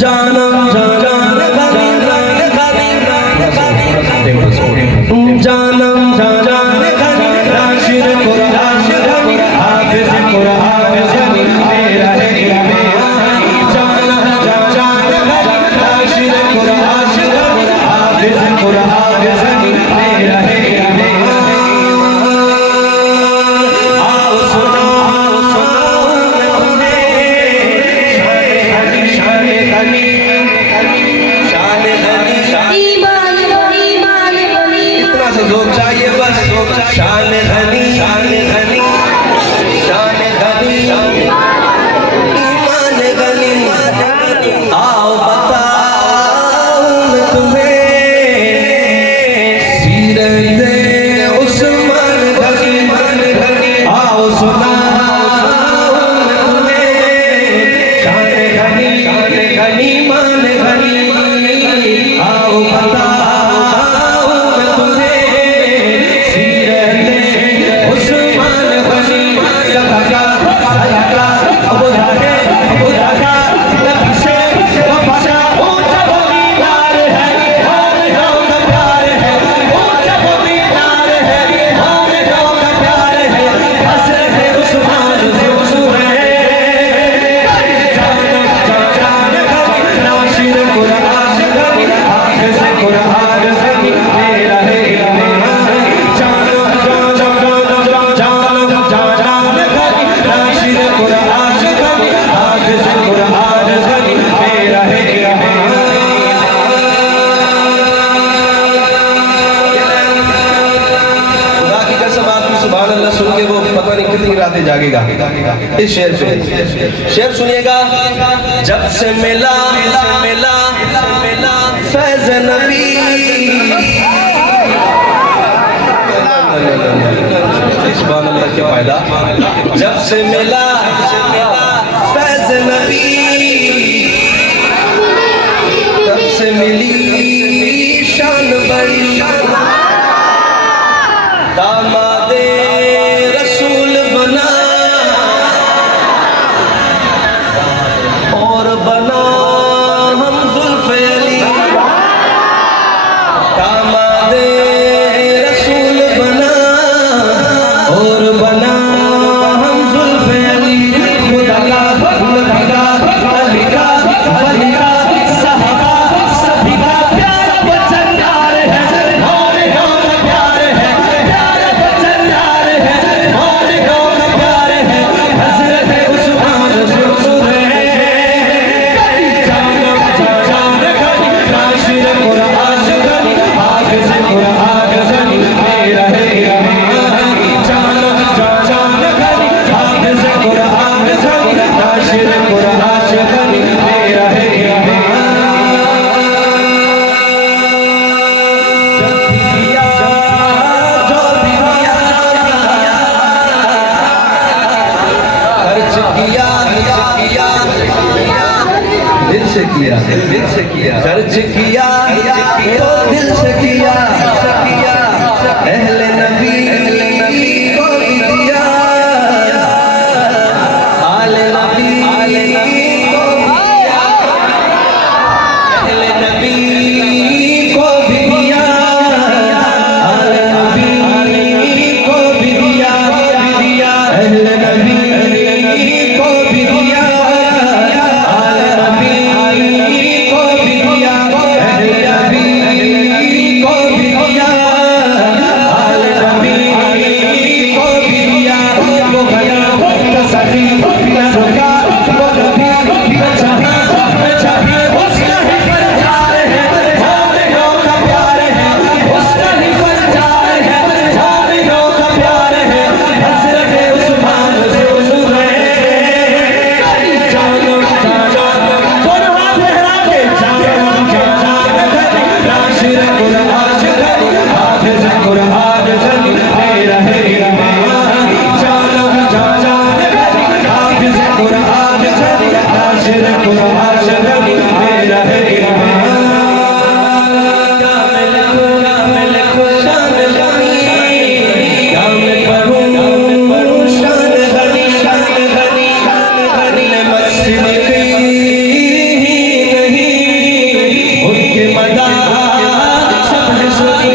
जानम जान गनी जानम जान गनी राशिर कुरान गनी हाफिज कुरान गनी मेरा है जानम जान गनी राशिर कुरान गनी हाफिज कुरान गनी मेरा है आओ सुनो चाहिए बस शान घनी शान घनी शान घनी ईमान घनी आओ बताऊं मैं तुम्हें सीरत उस्मान घनी आओ सुनाऊं मैं तुम्हें शान घनी ईमान घनी आओ बताऊं जागेगा इस शेर पे शेर सुनिएगा। जब से मिला फैज़ नबी सुभान अल्लाह के फायदा। जब से मिला फैज़ नबी तब से मिली शान बड़ी दामादे दिल से किया खर्च किया तो दिल से किया अहले नबी को भी दिया आले नबी को भी दिया अहले नबी को भी दिया आले नबी को भी दिया अहले नबी को भी दिया आले शुक्रिया